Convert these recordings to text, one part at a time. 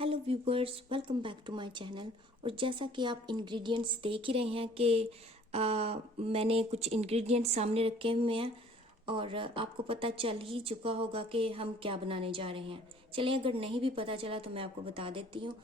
Hello viewers, welcome back to my channel. और जैसा कि आप इंग्रेडिएंट्स देख ही रहे हैं कि मैंने कुछ इंग्रेडिएंट्स सामने रखे हुए हैं और आपको पता चल ही चुका होगा कि हम क्या बनाने जा रहे हैं। चलिए, अगर नहीं भी पता चला तो मैं आपको बता देती हूँ।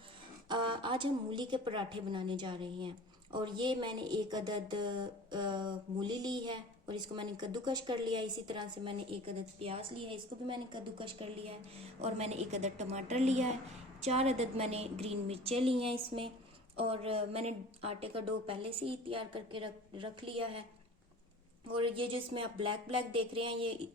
आज हम मूली के पराठे बनाने जा रहे हैं और ये मैंने एक अदद मूली ली है और इसको मैंने कद्दूकश कर लिया है। इसी तरह से मैंने एक अदद प्याज लिया है, इसको भी मैंने कद्दूकश कर लिया है। और मैंने एक अदद टमाटर लिया है, 4 अदद मैंने ग्रीन मिर्चें ली हैं इसमें। और मैंने आटे का डो पहले से ही तैयार करके रख लिया है। और ये जो इसमें आप ब्लैक ब्लैक देख रहे हैं,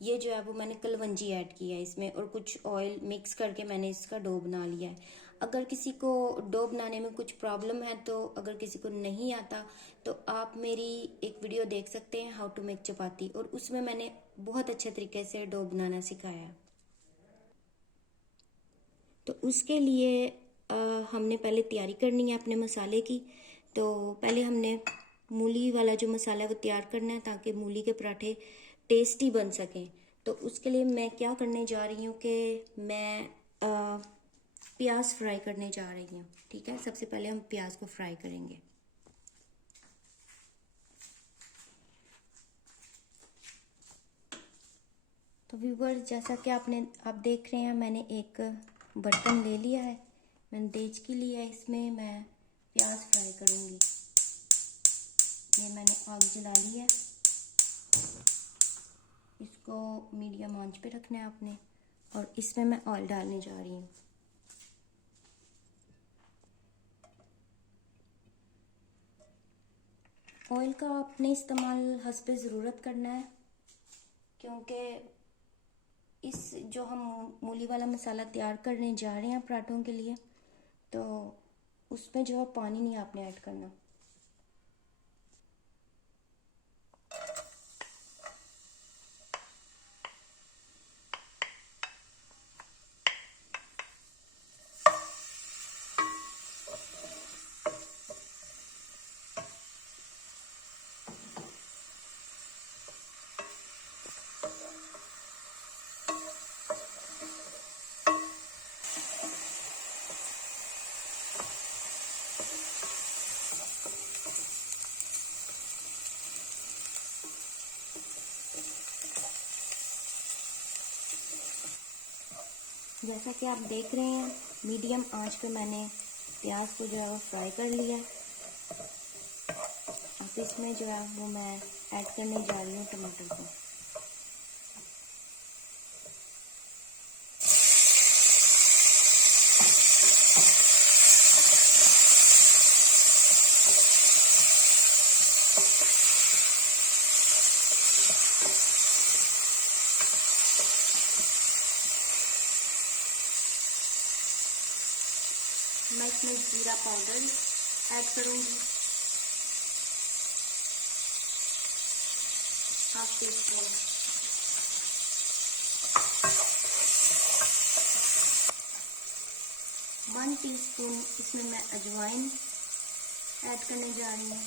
ये जो है वो मैंने कलवंजी ऐड किया है इसमें, और कुछ ऑयल मिक्स करके मैंने इसका डो बना लिया है। अगर किसी को डो बनाने में कुछ प्रॉब्लम है, तो अगर किसी को नहीं आता तो आप मेरी एक वीडियो देख सकते हैं, हाउ टू मेक चपाती, और उसमें मैंने बहुत अच्छे तरीके से डो बनाना सिखाया है। तो उसके लिए हमने पहले तैयारी करनी है अपने मसाले की। तो पहले हमने मूली वाला जो मसाला है वो तैयार करना है, ताकि मूली के पराठे टेस्टी बन सकें। तो उसके लिए मैं क्या करने जा रही हूँ कि मैं प्याज फ्राई करने जा रही हूँ। ठीक है, सबसे पहले हम प्याज को फ्राई करेंगे। तो व्यूवर्स, जैसा कि आप देख रहे हैं, मैंने एक बर्तन ले लिया है, मैंने देचकी लिया है, इसमें मैं प्याज फ्राई करूँगी। ये मैंने आग जला ली है, इसको मीडियम आंच पे रखना है आपने। और इसमें मैं ऑयल डालने जा रही हूँ। ऑयल का आपने इस्तेमाल हस्बे ज़रूरत करना है, क्योंकि इस जो हम मूली वाला मसाला तैयार करने जा रहे हैं पराठों के लिए, तो उसमें जो है पानी नहीं आपने ऐड करना। जैसा कि आप देख रहे हैं, मीडियम आंच पे मैंने प्याज को जो है वो फ्राई कर लिया है। अब इसमें जो है वो मैं ऐड करने जा रही हूँ टमाटर को। मैं इसमें जीरा पाउडर ऐड करूँगी, 1/2 टीस्पून। वन टीस्पून इसमें मैं अजवाइन ऐड करने जा रही हूँ।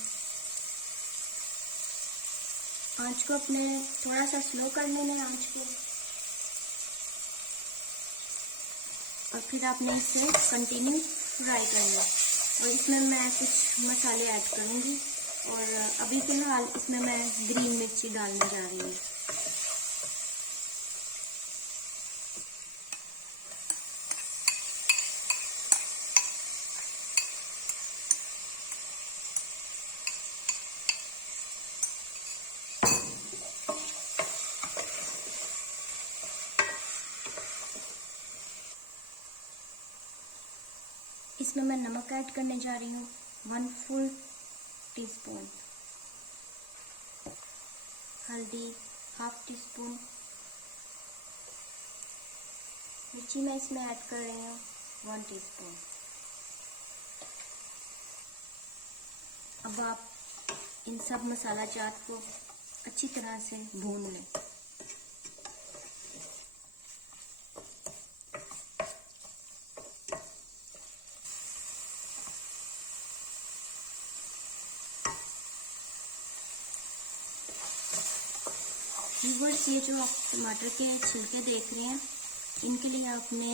आंच को अपने थोड़ा सा स्लो कर लेना है आंच को, और फिर आपने इसे कंटिन्यू फ्राई करना। और इसमें मैं कुछ मसाले ऐड करूँगी, और अभी फ़िलहाल इसमें मैं ग्रीन मिर्ची डालने जा रही हूँ। इसमें मैं नमक ऐड करने जा रही हूँ, 1 फुल टीस्पून। हल्दी 1/2 टीस्पून। मिर्ची मैं इसमें ऐड कर रही हूँ 1 टीस्पून। अब आप इन सब मसाला जात को अच्छी तरह से भून लें। व्यूअर्स, ये जो आप टमाटर के छिलके देख रहे हैं, इनके लिए आपने